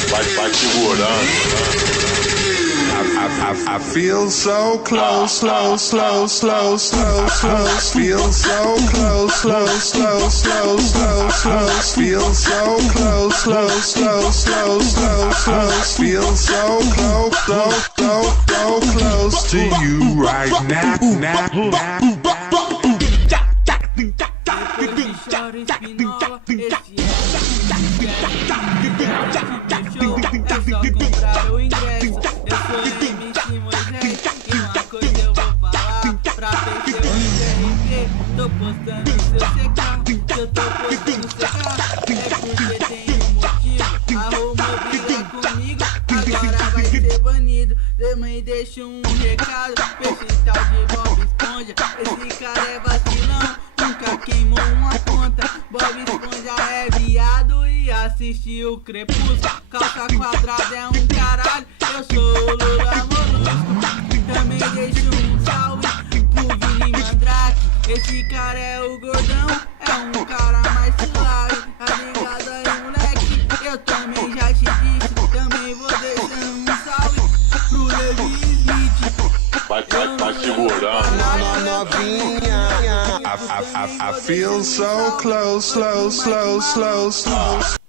vai segurando. I feel so close, slow, slow, slow, slow, slow. Feel so close, slow, slow, slow, slow, slow. Feel so close, slow, slow, slow, slow, slow. Feel so close, so close to you right now, Tô postando seu CK, eu tô postando seu CK. É porque tem um motivo, arrumou briga comigo, agora vai ser banido. Também deixa um recado pra esse tal de Bob Esponja. Esse cara é vacilão, nunca queimou uma conta. Bob Esponja é viado e assistiu o Crepúsculo. Calça quadrada é um caralho, eu sou o Lula Molusco. Também deixa um salve pro Vini Mandrake. Esse cara é o gordão, é um cara mais suave. Tá ligado aí, moleque? Eu também já te disse. Também vou deixar um salve pro Levi Smith. Vai segurando. I feel so close, slow, slow, slow, slow.